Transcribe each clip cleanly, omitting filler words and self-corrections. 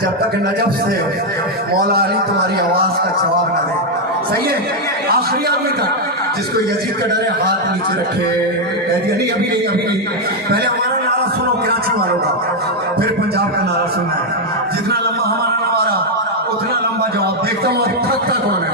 जब तक नजफ से मौला अली तुम्हारी आवाज का जवाब ना दे। सही है, आखिरी आदमी तक जिसको यजीद का डरे हाथ नीचे रखे, कह दिया नहीं अभी नहीं अभी नहीं। पहले हमारा नारा सुनो कराची वालों का, फिर पंजाब का नारा सुनना है। जितना लंबा हमारा नारा उतना लंबा जवाब। देखता हूँ अब थकता कौन है।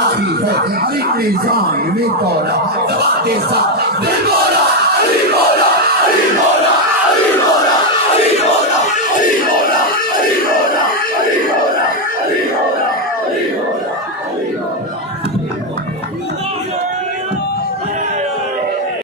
अली निजाम में दौड़ा दबा दे सा